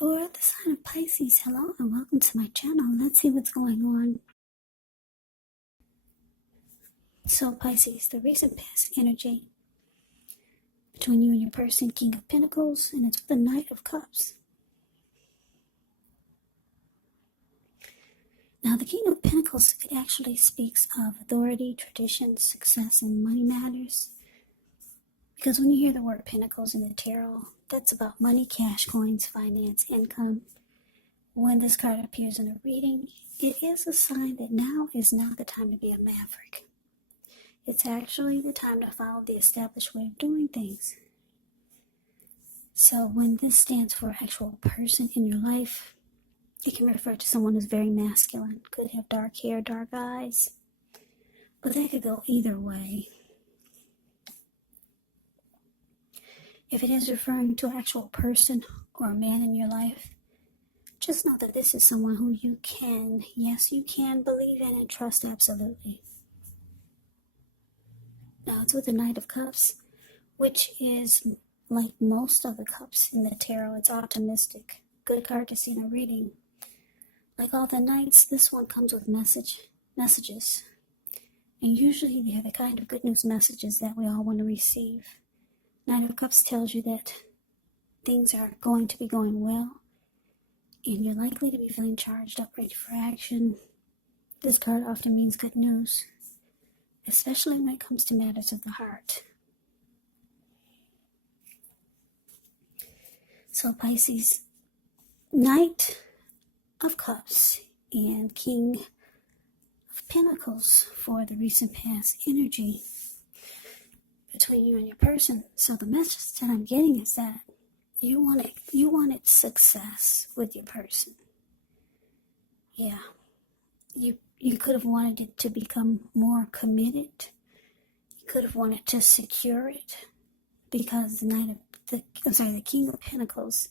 For the sign of Pisces, hello and welcome to my channel. Let's see what's going on. So Pisces, the recent past energy between you and your person, King of Pentacles, and it's the Knight of Cups. Now the King of Pentacles, it actually speaks of authority, tradition, success, and money matters. Because when you hear the word Pentacles in the tarot, that's about money, cash, coins, finance, income. When this card appears in a reading, it is a sign that now is not the time to be a maverick. It's actually the time to follow the established way of doing things. So when this stands for actual person in your life, it can refer to someone who's very masculine. Could have dark hair, dark eyes, but that could go either way. If it is referring to an actual person or a man in your life, just know that this is someone who you can, yes, you can believe in and trust absolutely. Now, it's with the Knight of Cups, which is like most of the cups in the tarot. It's optimistic. Good card to see in a reading. Like all the Knights, this one comes with messages. And usually they are the kind of good news messages that we all want to receive. Knight of Cups tells you that things are going to be going well, and you're likely to be feeling charged up, ready for action. This card often means good news, especially when it comes to matters of the heart. So Pisces, Knight of Cups and King of Pentacles for the recent past energy between you and your person. So the message that I'm getting is that you wanted success with your person. Yeah. You could have wanted it to become more committed. You could have wanted to secure it, because the King of Pentacles,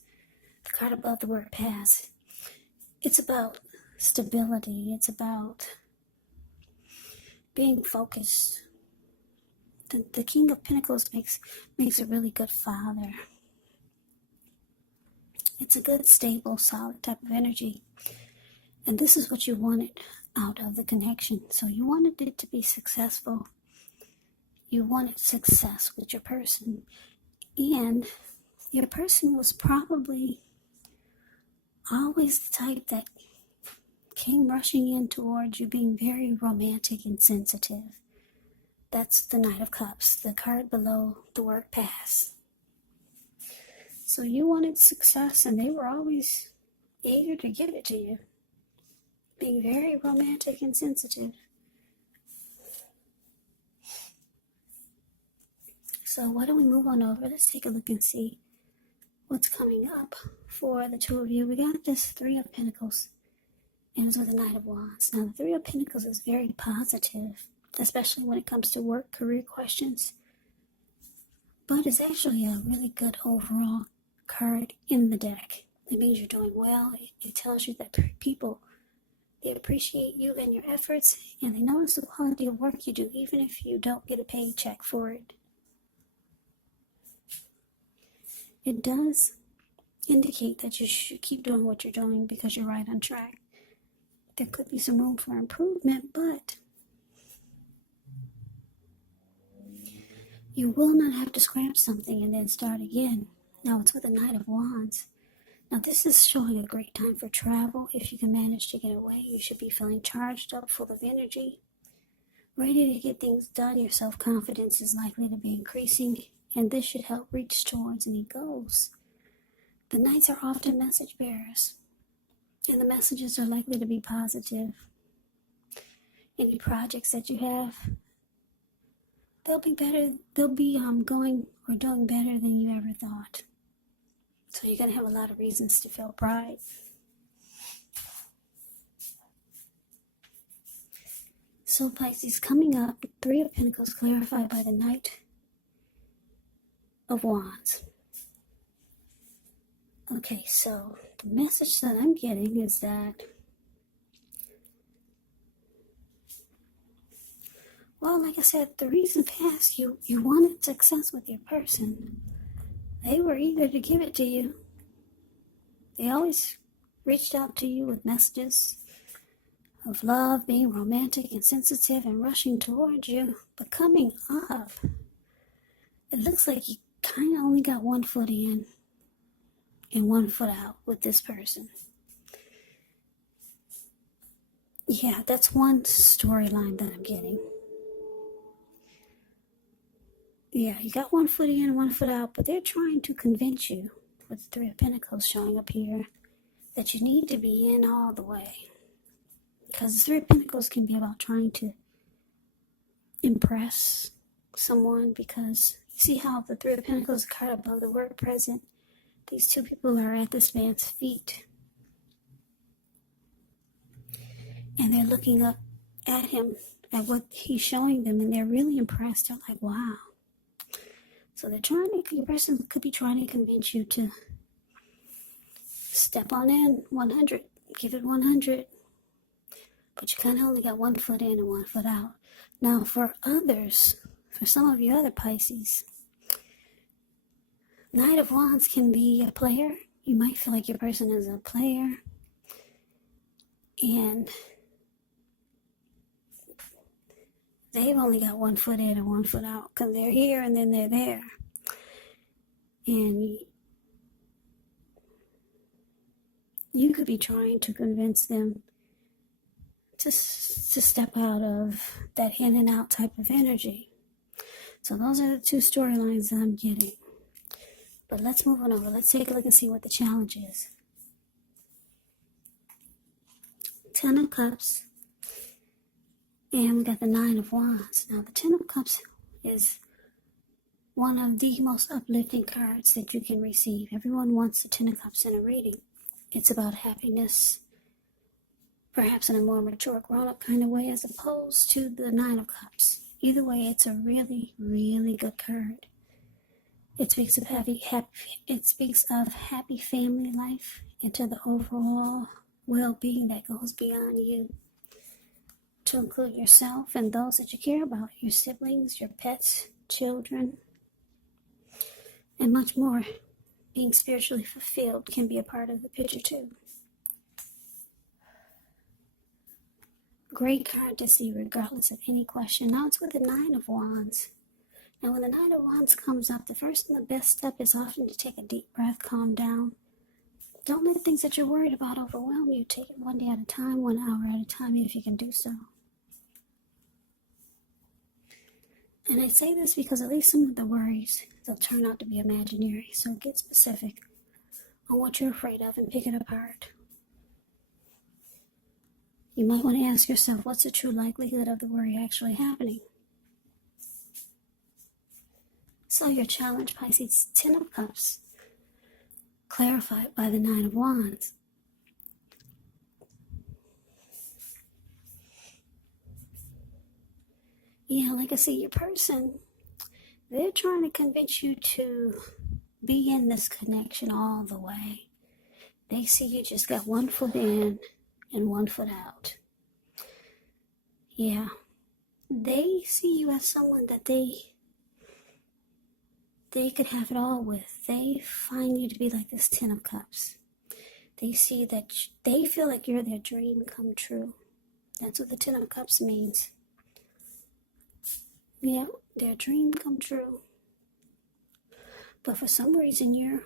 the card above the word past, it's about stability. It's about being focused. The King of Pentacles makes a really good father. It's a good, stable, solid type of energy. And this is what you wanted out of the connection. So you wanted it to be successful. You wanted success with your person. And your person was probably always the type that came rushing in towards you, being very romantic and sensitive. That's the Knight of Cups, the card below the word pass. So you wanted success, and they were always eager to give it to you. Being very romantic and sensitive. So why don't we move on over? Let's take a look and see what's coming up for the two of you. We got this Three of Pentacles, and it's with the Knight of Wands. Now, the Three of Pentacles is very positive, especially when it comes to work, career questions. But it's actually a really good overall card in the deck. It means you're doing well. It tells you that people, they appreciate you and your efforts, and they notice the quality of work you do, even if you don't get a paycheck for it. It does indicate that you should keep doing what you're doing because you're right on track. There could be some room for improvement, but you will not have to scrap something and then start again. Now, it's with the Knight of Wands. Now, this is showing a great time for travel. If you can manage to get away, you should be feeling charged up, full of energy, ready to get things done. Your self-confidence is likely to be increasing, and this should help reach towards any goals. The Knights are often message bearers, and the messages are likely to be positive. Any projects that you have, they'll be better. They'll be going or doing better than you ever thought. So you're going to have a lot of reasons to feel pride. So Pisces, coming up, Three of Pentacles clarified by the Knight of Wands. Okay, so the message that I'm getting is that, well, like I said, the reason past, you wanted success with your person. They were eager to give it to you. They always reached out to you with messages of love, being romantic and sensitive and rushing towards you. But coming up, it looks like you kind of only got 1 foot in and 1 foot out with this person. Yeah, that's one storyline that I'm getting. Yeah, you got 1 foot in, 1 foot out, but they're trying to convince you, with the Three of Pentacles showing up here, that you need to be in all the way. Because the Three of Pentacles can be about trying to impress someone, because you see how the Three of Pentacles is a card above the word present. These two people are at this man's feet. And they're looking up at him, at what he's showing them, and they're really impressed. They're like, wow. So they're your person could be trying to convince you to step on in 100, give it 100. But you kind of only got 1 foot in and 1 foot out. Now for others, for some of you other Pisces, Knight of Wands can be a player. You might feel like your person is a player. And they've only got 1 foot in and 1 foot out, because they're here and then they're there. And you could be trying to convince them to step out of that in and out type of energy. So those are the two storylines that I'm getting. But let's move on over. Let's take a look and see what the challenge is. 10 of Cups. And we got the 9 of Wands. Now the 10 of Cups is one of the most uplifting cards that you can receive. Everyone wants the 10 of Cups in a reading. It's about happiness, perhaps in a more mature, grown-up kind of way, as opposed to the 9 of Cups. Either way, it's a really, really good card. It speaks of happy family life, and to the overall well-being that goes beyond you, to include yourself and those that you care about, your siblings, your pets, children, and much more. Being spiritually fulfilled can be a part of the picture too. Great card to see regardless of any question. Now it's with the 9 of Wands. Now when the 9 of Wands comes up, the first and the best step is often to take a deep breath, calm down. Don't let things that you're worried about overwhelm you. Take it one day at a time, 1 hour at a time, if you can do so. And I say this because at least some of the worries, they'll turn out to be imaginary. So get specific on what you're afraid of and pick it apart. You might want to ask yourself, what's the true likelihood of the worry actually happening? So your challenge, Pisces, 10 of Cups, clarified by the 9 of Wands. Yeah, like I say, your person, they're trying to convince you to be in this connection all the way. They see you just got 1 foot in and 1 foot out. Yeah, they see you as someone that they could have it all with. They find you to be like this 10 of Cups. They see that they feel like you're their dream come true. That's what the 10 of Cups means. Yeah, their dream come true. But for some reason, you're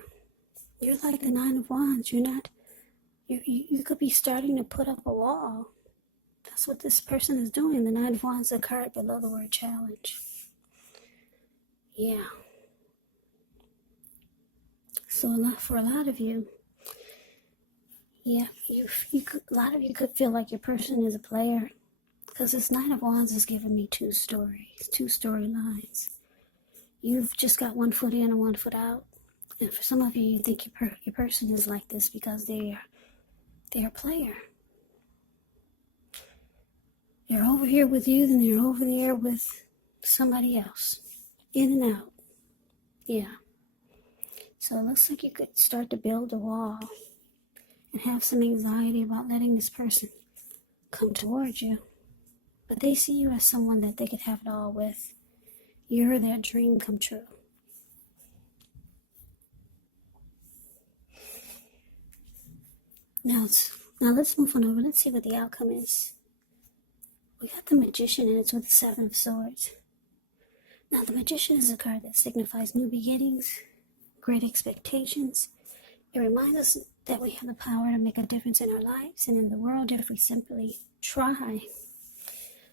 like the 9 of Wands. You could be starting to put up a wall. That's what this person is doing. The 9 of Wands is a card below the word challenge. Yeah. So for a lot of you, yeah, a lot of you could feel like your person is a player. Because this 9 of Wands is giving me two storylines. You've just got 1 foot in and 1 foot out. And for some of you, you think your person is like this because they're a player. They're over here with you, then they're over there with somebody else. In and out. Yeah. So it looks like you could start to build a wall and have some anxiety about letting this person come towards you. But they see you as someone that they could have it all with. You're their dream come true. Now let's move on over. Let's see what the outcome is. We got the Magician, and it's with the Seven of Swords. Now, the Magician is a card that signifies new beginnings, great expectations. It reminds us that we have the power to make a difference in our lives and in the world if we simply try.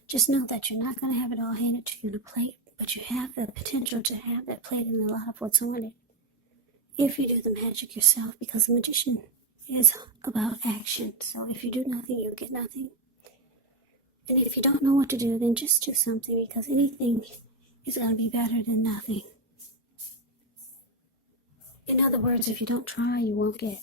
Just know that you're not going to have it all handed to you on a plate, but you have the potential to have that plate and a lot of what's on it if you do the magic yourself, because the Magician is about action. So if you do nothing, you'll get nothing. And if you don't know what to do, then just do something, because anything is going to be better than nothing. In other words, if you don't try, you won't get.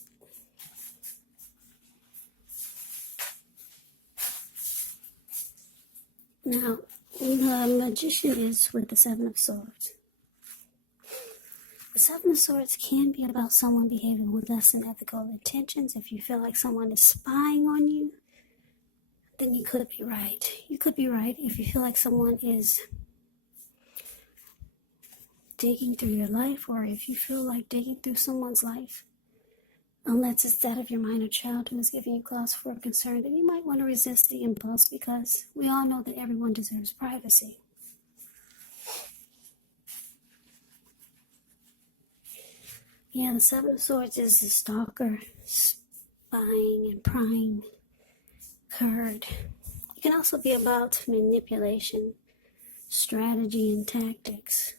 Now, the Magician is with the Seven of Swords. The Seven of Swords can be about someone behaving with less than ethical intentions. If you feel like someone is spying on you, then you could be right. You could be right if you feel like someone is digging through your life, or if you feel like digging through someone's life, unless it's that of your minor child who is giving you cause for concern, then you might want to resist the impulse, because we all know that everyone deserves privacy. Yeah, the Seven of Swords is the stalker, spying and prying card. It can also be about manipulation, strategy, and tactics.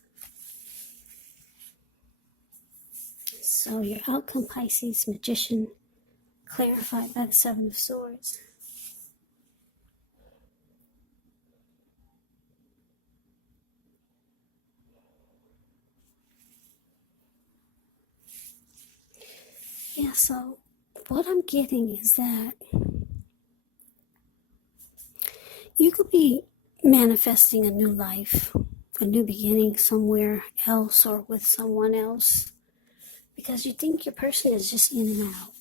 So your outcome, Pisces, Magician, clarified by the Seven of Swords. Yeah, so what I'm getting is that you could be manifesting a new life, a new beginning somewhere else or with someone else, because you think your person is just in and out.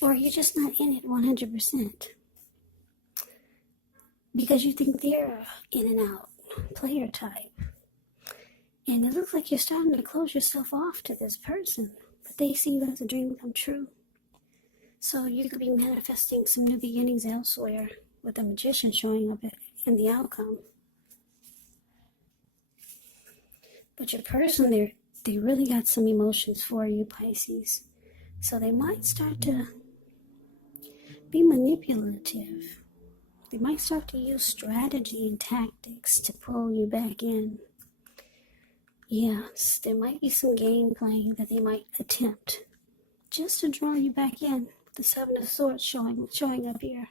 Or you're just not in it 100%. Because you think they're in and out player type. And it looks like you're starting to close yourself off to this person, but they see you as a dream come true. So you could be manifesting some new beginnings elsewhere with the Magician showing up in the outcome. But your person, they really got some emotions for you, Pisces. So they might start to be manipulative. They might start to use strategy and tactics to pull you back in. Yes, there might be some game playing that they might attempt just to draw you back in. The Seven of Swords showing up here.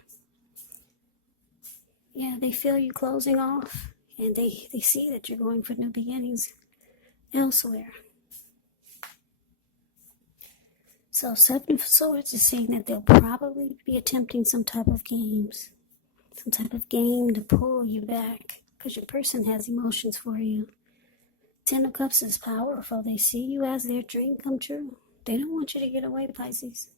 Yeah, they feel you closing off, and they see that you're going for new beginnings elsewhere. So Seven of Swords is saying that they'll probably be attempting some type of game to pull you back, because your person has emotions for you. Ten of Cups is powerful. They see you as their dream come true. They don't want you to get away, Pisces.